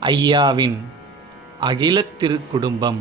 ஐயாவின் அகிலத் திருக்குடும்பம்.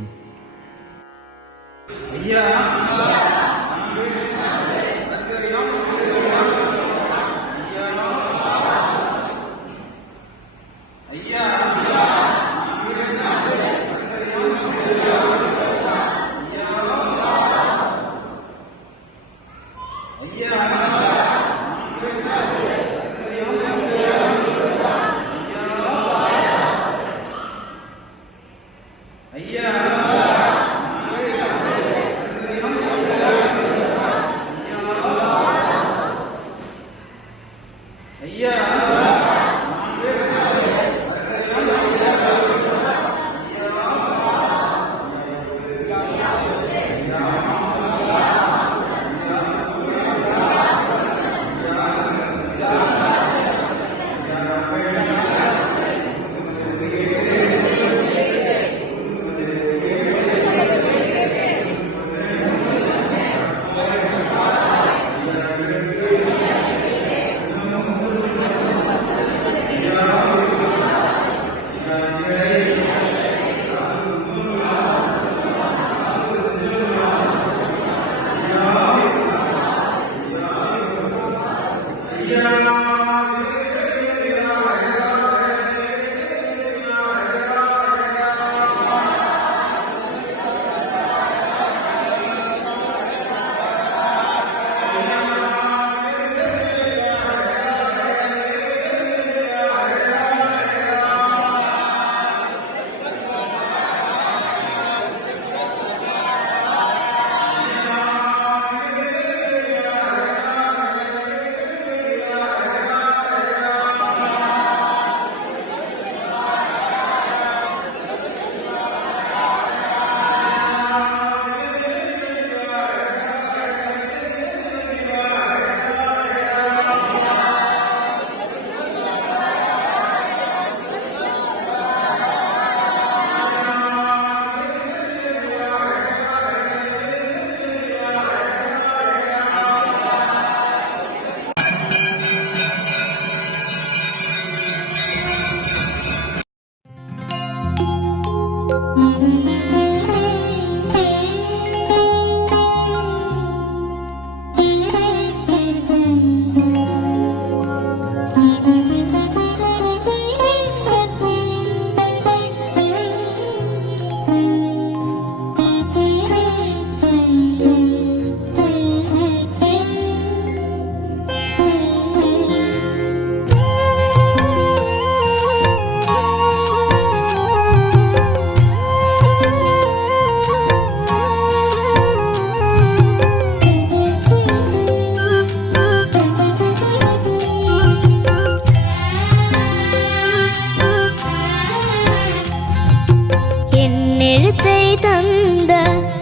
தந்த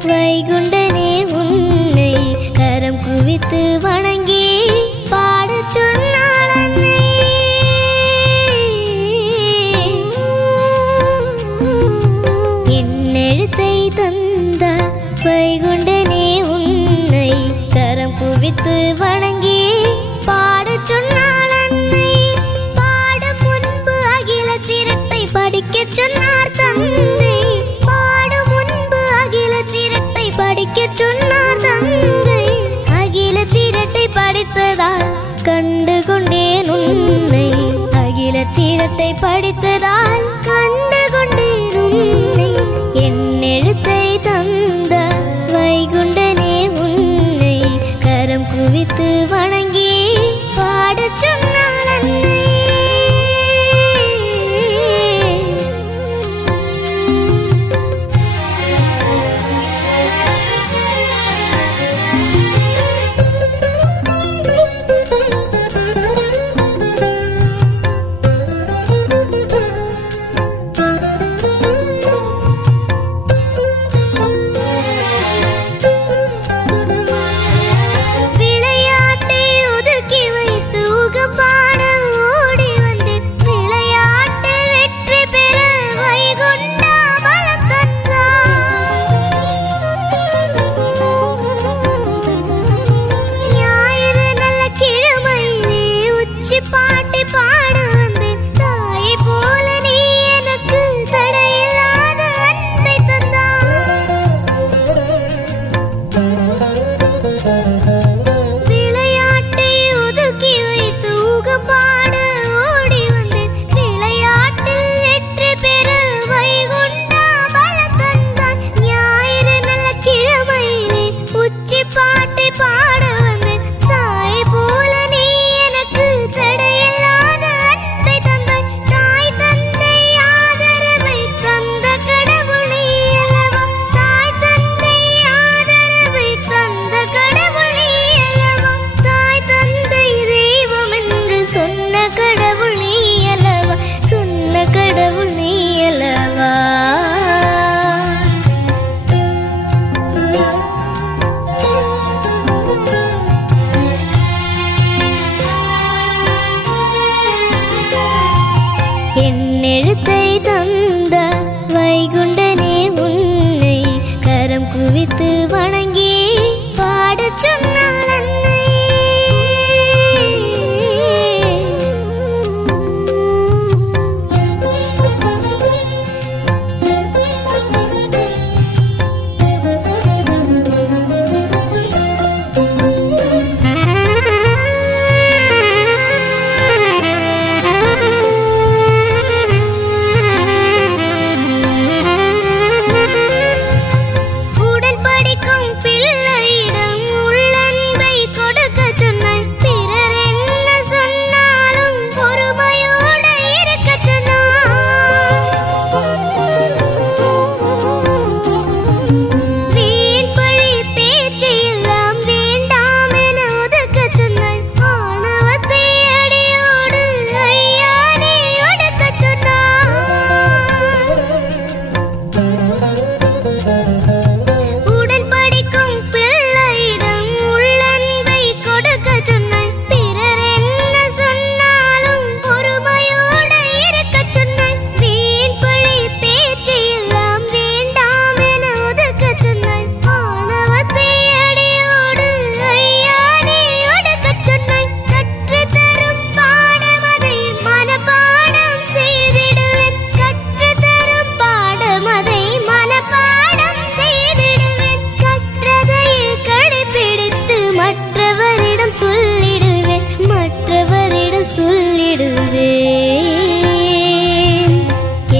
வைகுண்டனே உன்னை கரம் குவித்து வணங்கி பாடச் சொன்னாள் அன்னை. என்னெழுத்தை தந்த வைகுண்டனே உன்னை கரம் குவித்து வணங்கி பாடச் சொன்னாள் அன்னை. பாடும் முன்பு அகில திரட்டை படிக்கச் சொன்னார் தந்தை. படிக்கச் சொன்னார் தந்தை. அகில திரட்டை படித்ததால் கண்டு கொண்டேன் உன்னை. அகில திரட்டை படித்ததால் கண்டு கொண்டேன் உன்னை. என்னெழுத்தை தந்த வைகுண்டனே உன்னை கரம் குவித்து தந்த வைகுண்டனே உன்னை கரம் குவித்து வணங்கி பாடச் சொன்னாள் அன்னை.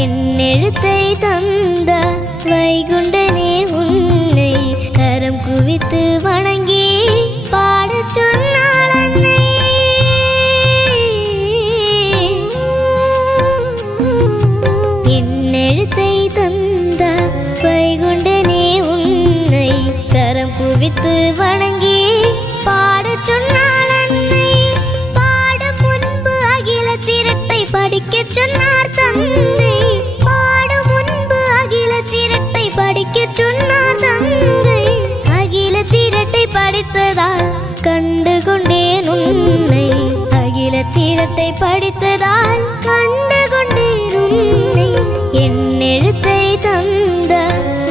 என்னெழுத்தை தந்த வைகுண்டனே உன்னை கரம் குவித்து வணங்கி பாடச் சொன்னாள் அன்னை. என்னெழுத்தை தந்த வைகுண்டனே உன்னை கரம் குவித்து வணங்கி பாடச் சொன்னாள் அன்னை. பாடும் முன்பு அகில திரட்டை படிக்கச் சொன்னார் தந்தை. பாடும் முன்பு அகில திரட்டை படிக்கச் சொன்னார் தந்தை. அகில திரட்டை படித்ததால் கண்டு கொண்டேன் உன்னை. அகில திரட்டை படித்ததால் கண்டு கொண்டேன் உன்னை. என்னெழுத்தை தந்த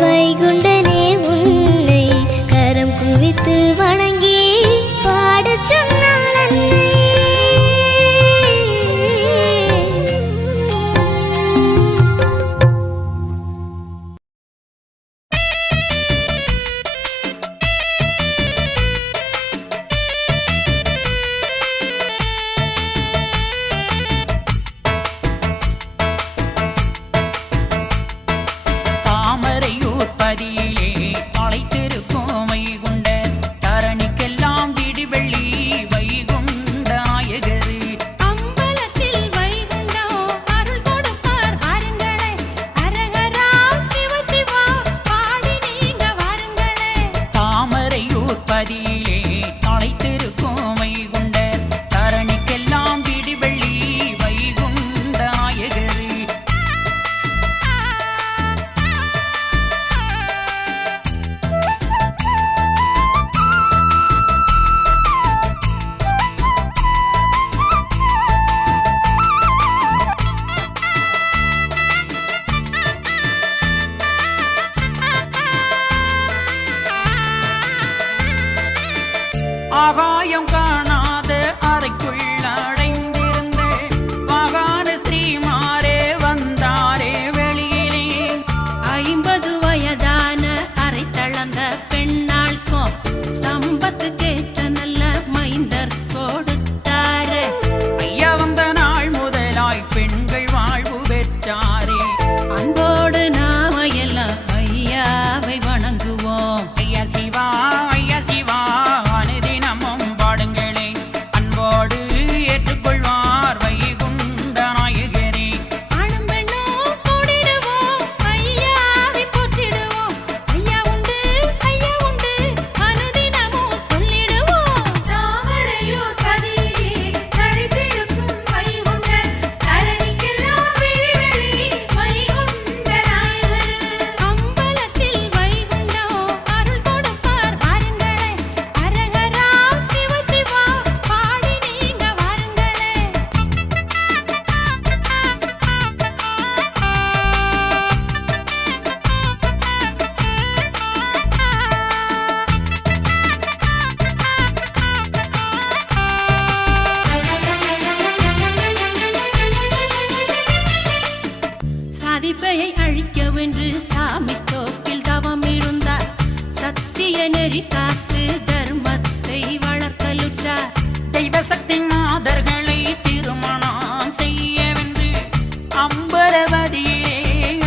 வைகுண்டனே உன்னை கரம் குவித்து வணங்கி பாடச் சொன்னாள் அன்னை. குடிப்பையை அழிக்கவென்று சாமி தோப்பில் தவம் இருந்தார். சத்திய நெறி காத்து தர்மத்தை வளர்க்கலுற்றார். தெய்வ சக்தி மாதர்களை திருமணம் செய்யவென்று அம்பரவதியிலே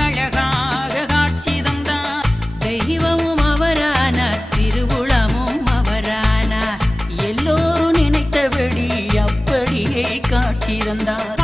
அழகாக காட்சி தந்தார். தெய்வமும் அவரானார், திருவுளமும் அவரானார். எல்லோரும் நினைத்தபடி அப்படியே காட்சி தந்தார்.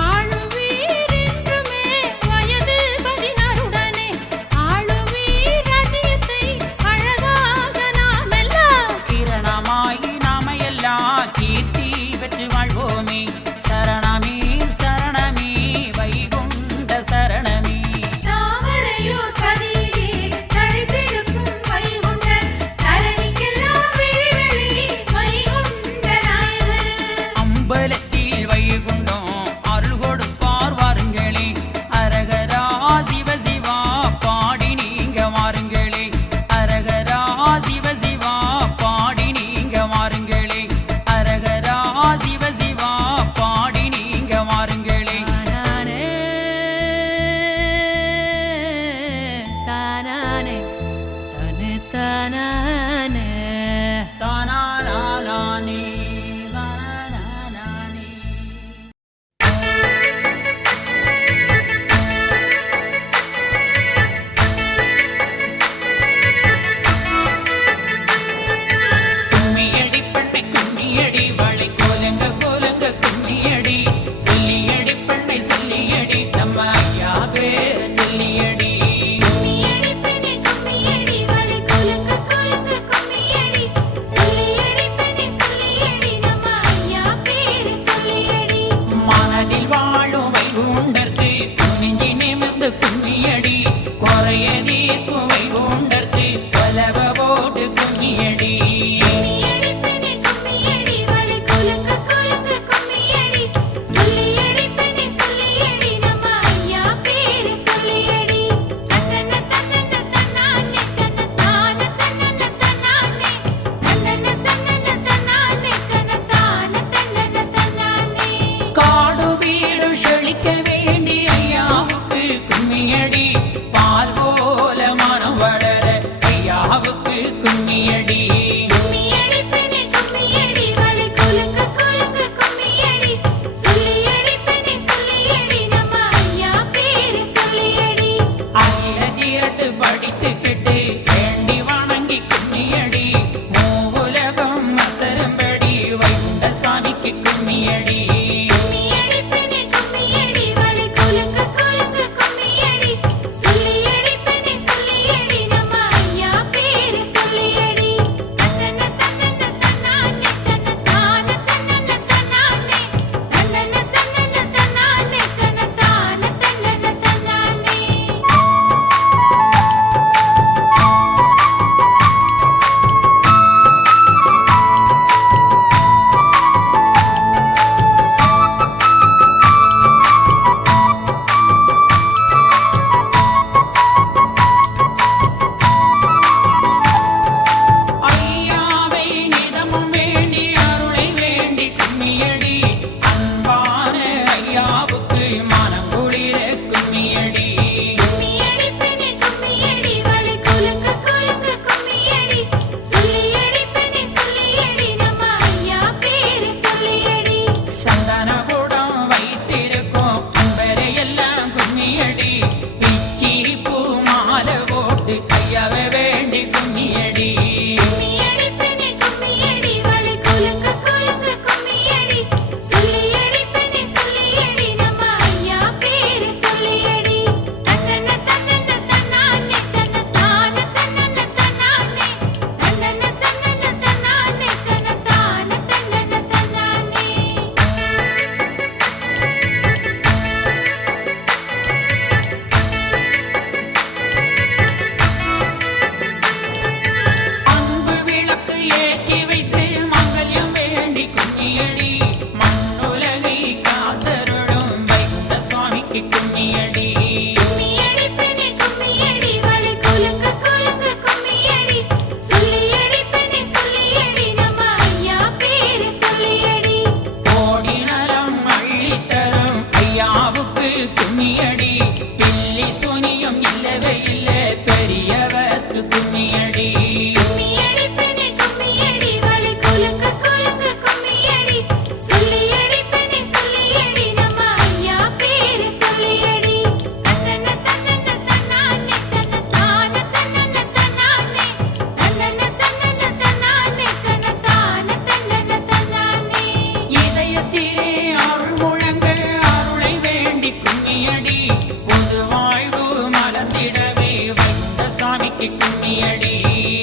குலுக்கி கும்மியடி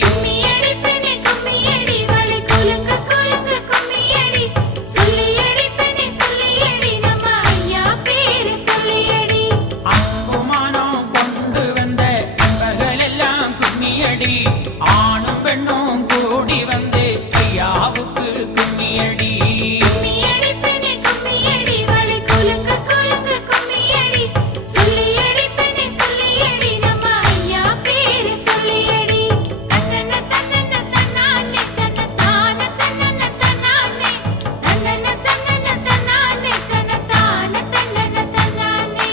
கும்மியடி பெண்ணே கும்மியடி வளை குலுங்க குலுங்க கும்மியடி சொல்லியடி பெண்ணே சொல்லியடி நம்ம ஐயா பேரு சொல்லியடி அங்குமானம் கொண்டு வந்த நண்பர்களெல்லாம் கும்மியடி ஆணும் பெண்ணும் கூடி வந்து ஐயாவுக்கு கும்மியடி கும்மியடி பெண்ணே கும்மியடி வளை குலுங்க குலுங்க கும்மியடி சொல்லியடி பெண்ணே சொல்லியடி நம்ம ஐயா பேரு சொல்லியடி தன்னன தன்னன தன்னானே தன்ன தான தன்னன தன்னானே தன்னன தன்னன தன்னானே தன்ன தான தன்னன தன்னானே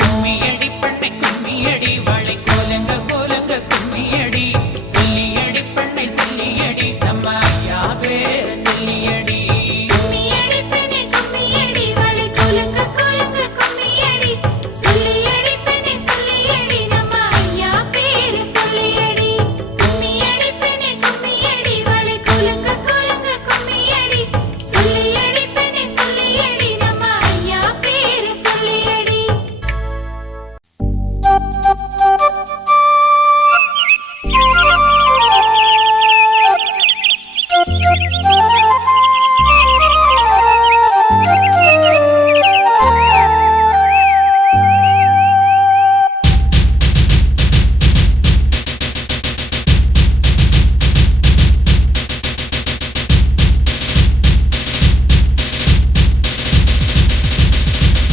கும்மியடி பெண்ணை கும்மியடி வளை கோலங்க கோலங்க கும்மியடி சொல்லியடி பெண்ணை சொல்லியடி நம்ம ஐயா பேர சொல்லியடி கும்மியடி பெண்ணே கும்மியடி வளை குலுங்க குலுங்க கும்மியடி சொல்லியடி பெண்ணே சொல்லியடி நம்ம ஐயா பேரு சொல்லியடி கும்மியடி பெண்ணே கும்மியடி வளை குலுங்க குலுங்க கும்மியடி சொல்லியடி பெண்ணே சொல்லியடி நம்ம ஐயா பேரு சொல்லியடி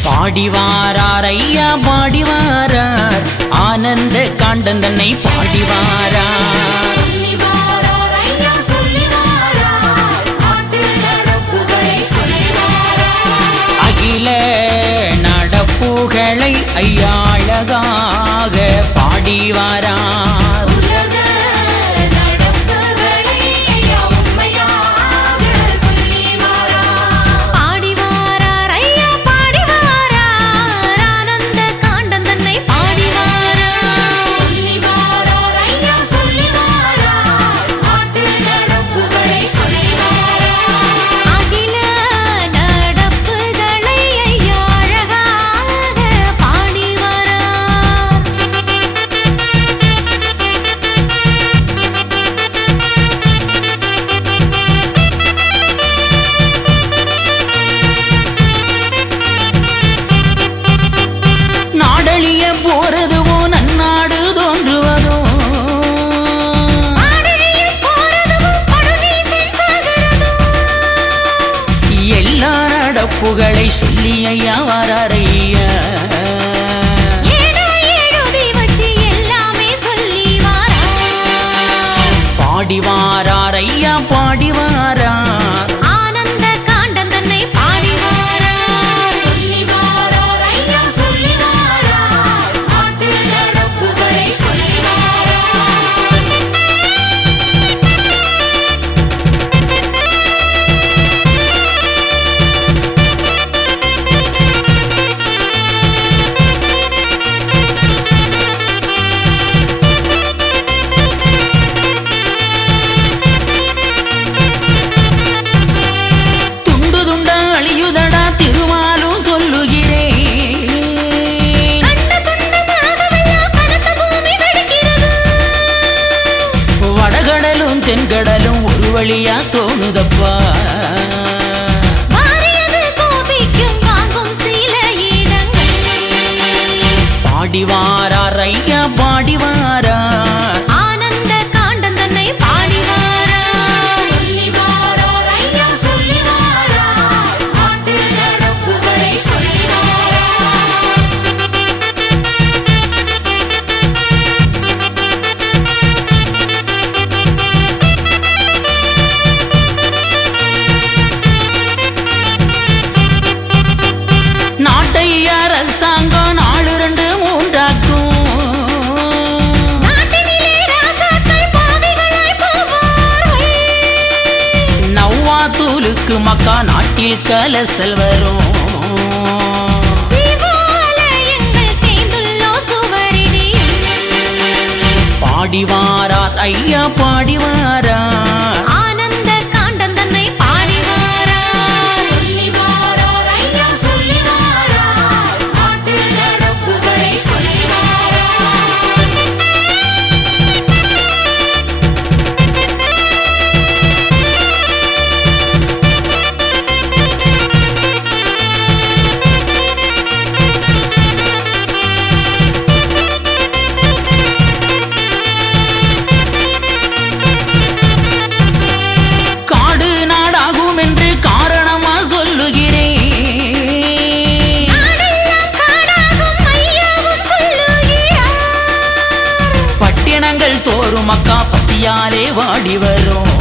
பாடிவாரார் ஐயா பாடிவாரார் ஆனந்த காண்டன் தன்னை பாடிவாரார் சொல்லி வாரார் ஐயா சொல்லி வாரார் ஆட்டு நடப்புகளை சொல்லி வாரார் அகில நடப்புகளை ஐயா அழகாக பாடிவாரார் உலக நடப்புகளை ஐயா உண்மையாக சொல்லி வாரார் பாடி வாரார் ஐயா பாடி வாரார் ஆனந்த காண்டன் தன்னை பாடி வாரார் சொல்லி வாரார் ஐயா சொல்லி வாரார் ஆட்டு நடப்புகளை சொல்லி வாரார் அகில நடப்புகளை ஐயா அழகாக பாடி வாரார் நாடழிய போறதுவோ நன்னாடு தோன்றுவதோ ஆடழியில் போறதும் படுநீசில் சாகிறதோ எல்லா நடப்புகளை சொல்லி ஐயா வாராரையா ஏடா ஏழுதி வச்சு எல்லாமே சொல்லி வாரார் பாடிவாரார் ஐயா பாடிவாரார் ஆனந்த காண்டன் தன்னை பாடி வாரார் சொல்லி வாரார் ஐயா சொல்லி வாரார் ஆட்டு நடப்புகளை சொல்லி வாரார் துண்டு துண்டா அழியுதடா திருமாலும் சொல்லுகிறேன் கண்ட துண்டமாகவெல்லாம் கனத்த பூமி வெடிக்கிறது வடகடலும் தென்கடலும் ஒரு வழியா தோணுதப்பா மாறியது கோபிக்கும் வாங்கும் சில இடங்கள் பாடிவாரார் ஐயா பாடிவாரார் ஆனந்த காண்டன் தன்னை பாடி வாரார் சொல்லி வாரார் ஐயா சொல்லி வாரார் ஆட்டு நடப்புகளை சொல்லி வாரார் நாட்டை அரசாங்கம் 4 2 3 ஆக்கும் நாட்டினிலே ராசாக்கள் பாவிகளாய் போவார்கள் நவ்வாத்தூலுக்கு மக்கா நாட்டில் கலசல் வரும் சிவாலயங்கள் பாடிவாரார் ஐயா பாடிவாரார் ஆனந்த காண்டன் தன்னை பாடிவாரார் சொல்லி வாரார் ஐயா சொல்லி வாரார் நாட்டு நடப்புகளை சொல்லி வாரார் காடு நாடாகும் என்று காரணமா சொல்லுகிறேன் நாடெல்லாம் காடாகும் ஐயாவும் சொல்லுகிறார் பட்டினங்கள் தோறும் அக்கா பசியாலே வாடி வரும்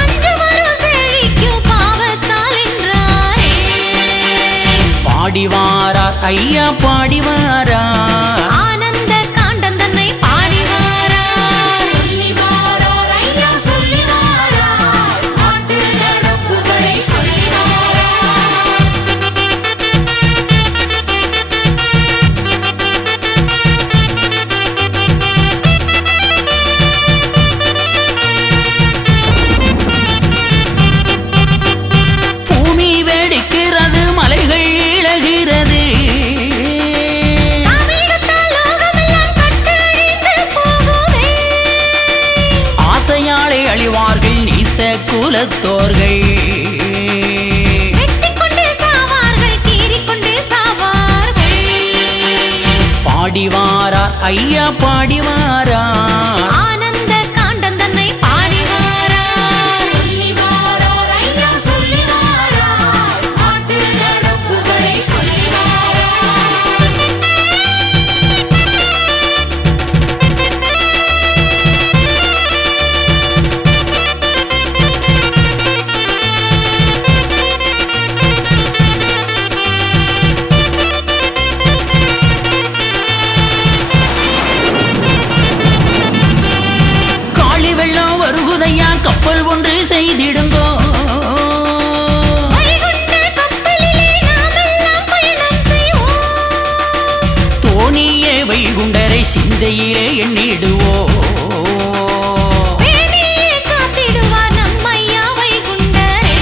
அஞ்சு வரும் செழிக்கும் பாவத்தால் என்றாரே பாடிவாரார் ஐயா பாடிவாரார் ஆனந்த காண்டன் தன்னை பாடிவாரார் சொல்லி வாரார் ஐயா சொல்லி வாரார் நாட்டு நடப்புகளை சொல்லி வாரார் பூமி வெடிக்கிறது மலைகள் இழகிறது தாமீகத்தால் லோகமெல்லாம் கட்டழிந்து போகுதே ஆசையாலே அழிவார்கள் நீச குலத்தோர்கள் வெட்டிக்கொண்டே சாவார்கள் கீறிக்கொண்டே சாவார்கள் பாடிவாரார் ஐயா பாடிவாரார் ஆனந்த காண்டன் தன்னை பாடிவாரார் சொல்லி வாரார் ஐயா சொல்லி வாரார் நாட்டு நடப்புகளை சொல்லி வாரார் காளி வெள்ளம் வருகுதையா கப்பல் ஒன்று செய்திடுங்கோ வைகுண்ட கப்பலிலே நாமெல்லாம் பயணம் செய்வோம் தோணியே வைகுண்டரை சிந்தையிலே எண்ணிடுவோம் வேணியே காத்திடுவார் நம்மையா வைகுண்டரே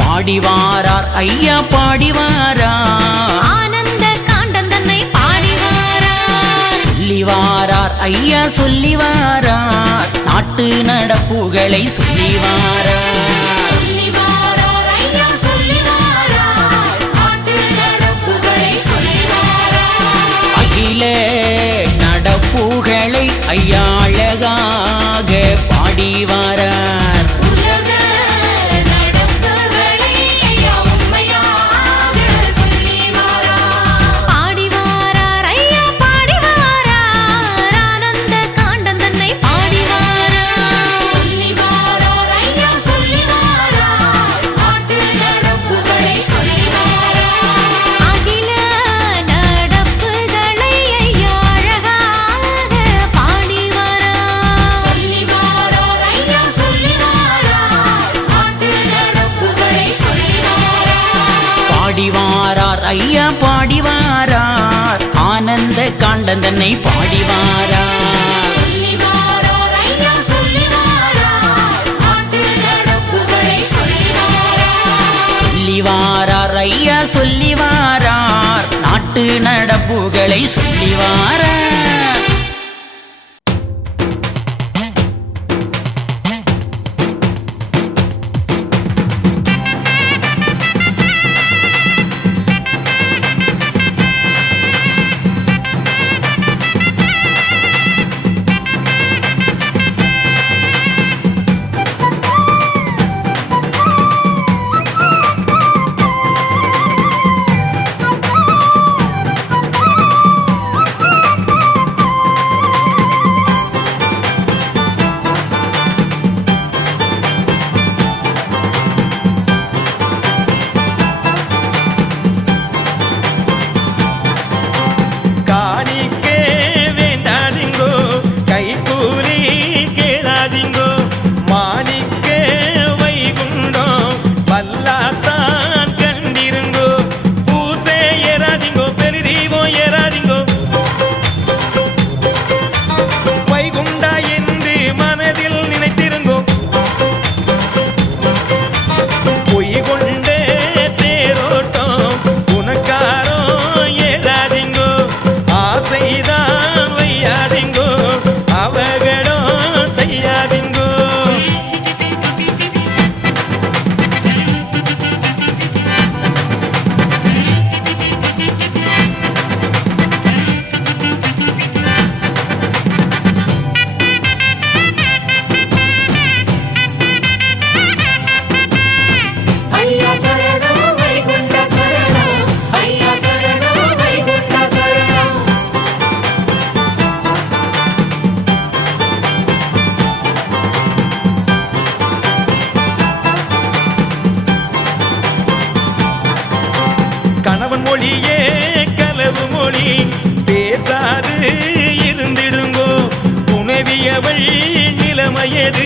பாடிவாரார் ஐயா பாடிவாரார் ஆனந்த காண்டன் தன்னை பாடிவாரார் சொல்லிவாரார் ஐயா சொல்லிவாரார் நாட்டு நடப்புகளை சொல்லிவாரார் சொல்லி வாரார் ஐயா சொல்லி வாரார் நாட்டு நடப்புகளை சொல்லி வாரார் அகில நடப்புகளை ஐயா அழகாக பாடிவாரார் உலக நடப்புகளை ஐயா உண்மையாக சொல்லி வாரார் பாடிவாரார் ஐயா பாடிவாரார் ஆனந்த காண்டன் தன்னை பாடிவாரார் சொல்லி வாரார் ஐயா சொல்லி வாரார் நாட்டு நடப்புகளை சொல்லி வாரார் அகில நடப்புகளை ஐயா அழகாக பாடிவாரார் சொல்லி வாரார் ஐயா சொல்லி வாரார் நாட்டு நடப்புகளை சொல்லி வாரார் பாடிவாரார் ஐயா பாடிவாரார் ஆனந்த காண்டன் தன்னை பாடிவாரார் சொல்லி வாரார் ஐயா சொல்லி வாரார் நாட்டு நடப்புகளை சொல்லி வாரார் சொல்லிவாரார் ஐயா சொல்லிவாரார் நாட்டு நடப்புகளை சொல்லிவாரார் மொழியே கலவு மொழி பேசாது இருந்திடுங்கோ துணைவியவள் நிலைமையது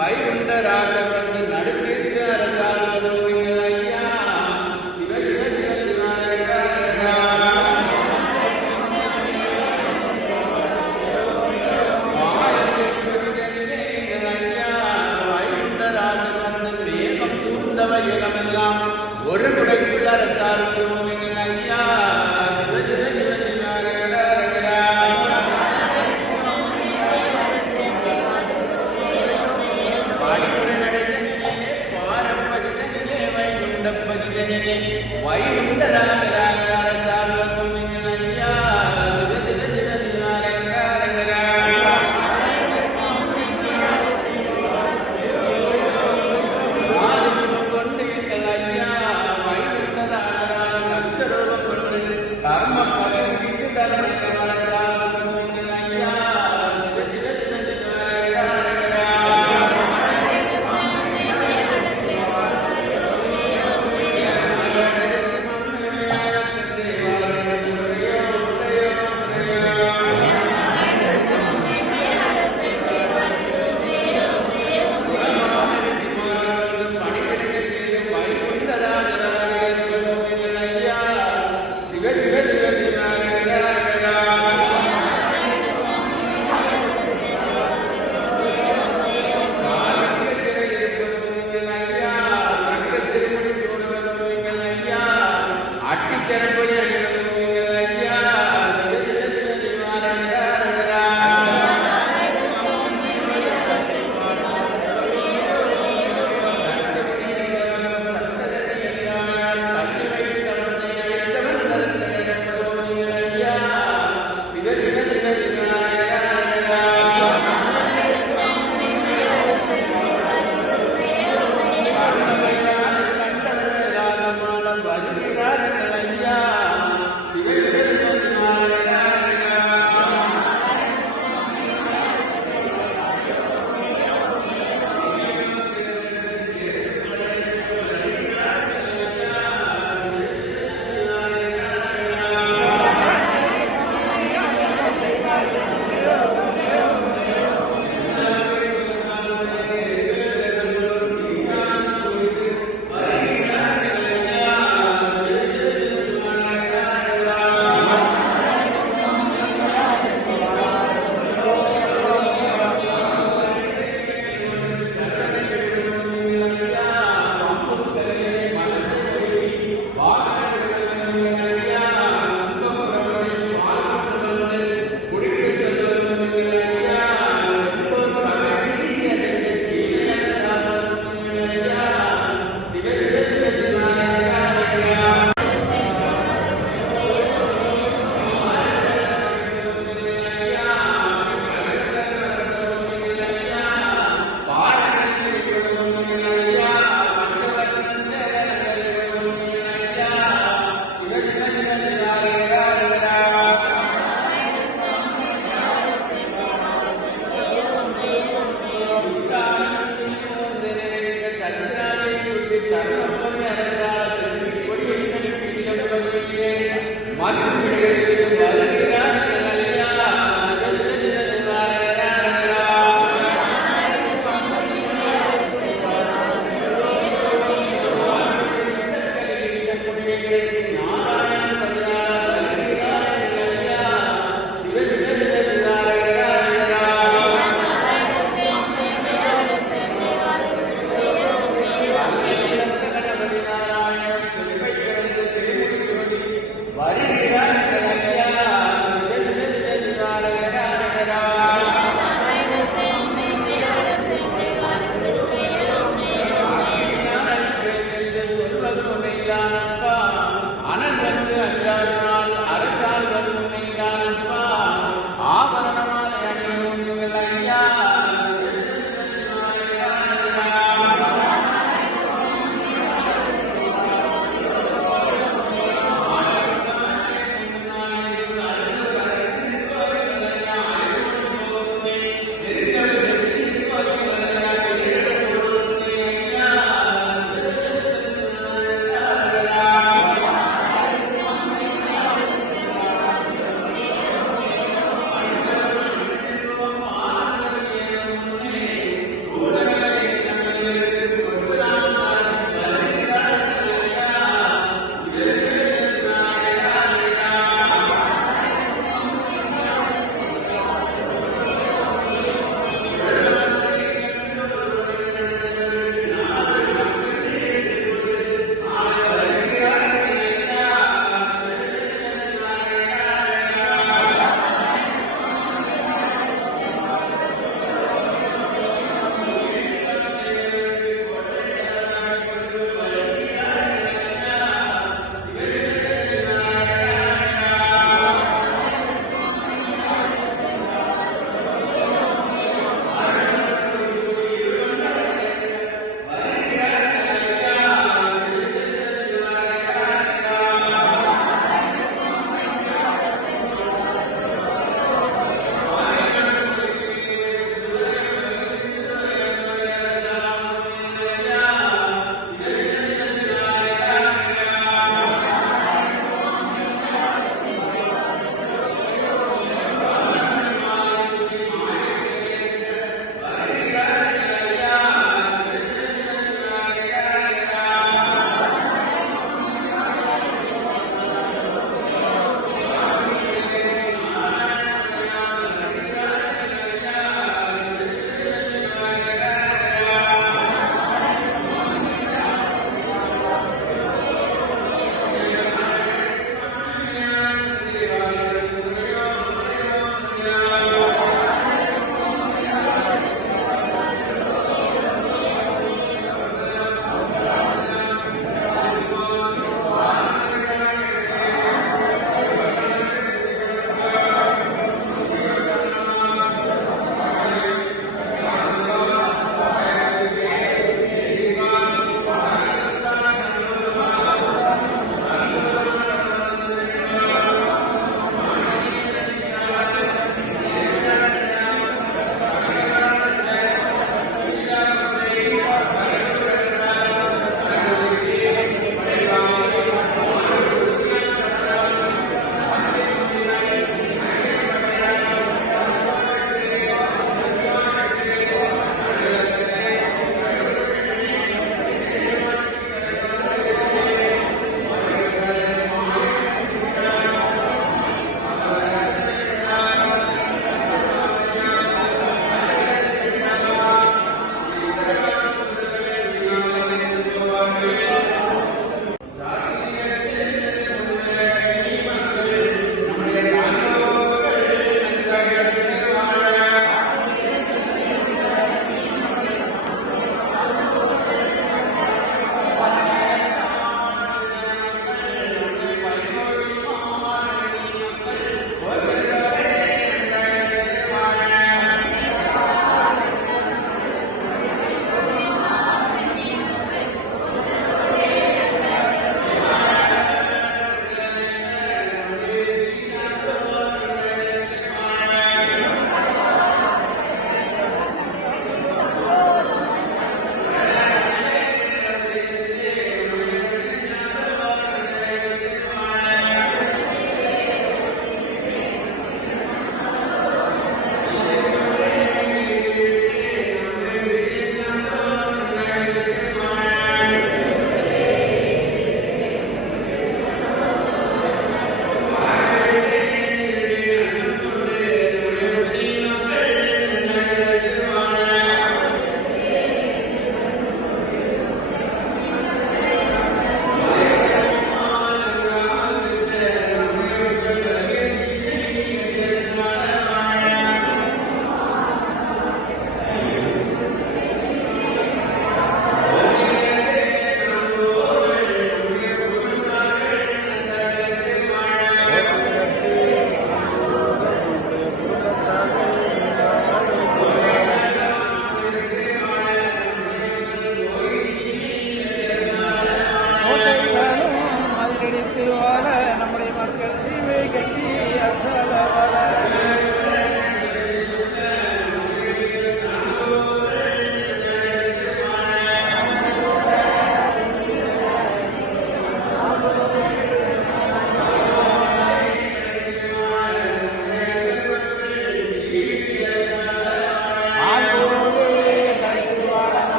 வைகுண்ட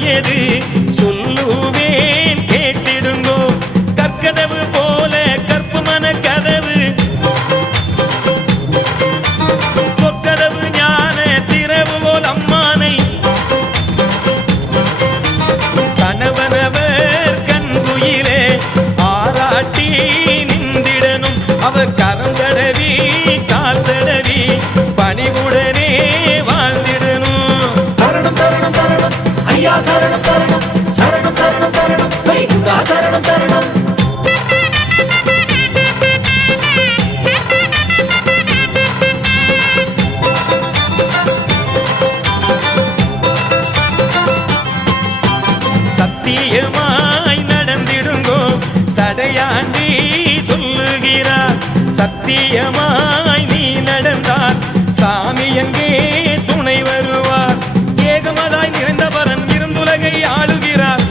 நிலைமையது சொல்லுவேன் கேட்டிடுங்கோ கற்கதவு போல கற்பு மன கதவு பொற்கதவு ஞான திறவு போல் அம்மானை கணவனவர் கண்குயிலே ஆராட்டி நின்றிடனும் அவர் கரந்தடவி கால் தடவி பணிவுடனே வாழ்ந்திடணும். சரணம் சரணம் சரணம் ஐயா சரணம் சரணம் சரணம் சரணம் சரணம் வைகுண்டா சரணம் சரணம் சத்தியமாய் நடந்திடுங்கோ சடையாண்டி சொல்லுகிறார் சத்தியமாய் நீ நடந்தார் சாமி எங்கே துணை வருவார் ஏகமதாய் நிறைந்தவரன் இருந்துலகை ஆளுகிறார்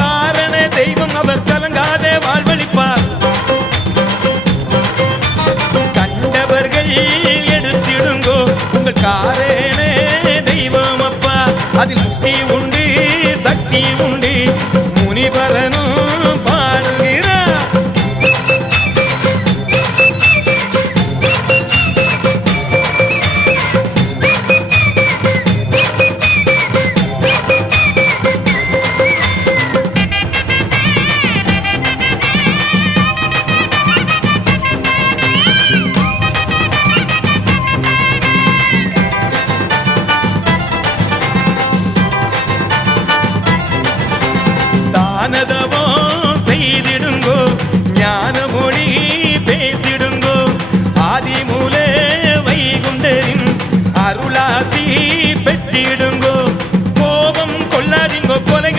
காரண தெய்வம் அவர் கலங்காதே வாழ்வளிப்பார் கண்டவர்கள் எடுத்திடுங்கோ உங்கள் காரண தெய்வம் அப்பா அதில் முக்தி உண்டு சக்தி உண்டு முனிவரனும் பாடுகிறார். தானதவோ செய்திடுங்கோ ஞான மொழி பேசிடுங்கோ ஆதிமூல வைகுண்டரின் அருளாசி பெற்றிடுங்கோ கோபம் கொள்ளாதீங்கோ கொலை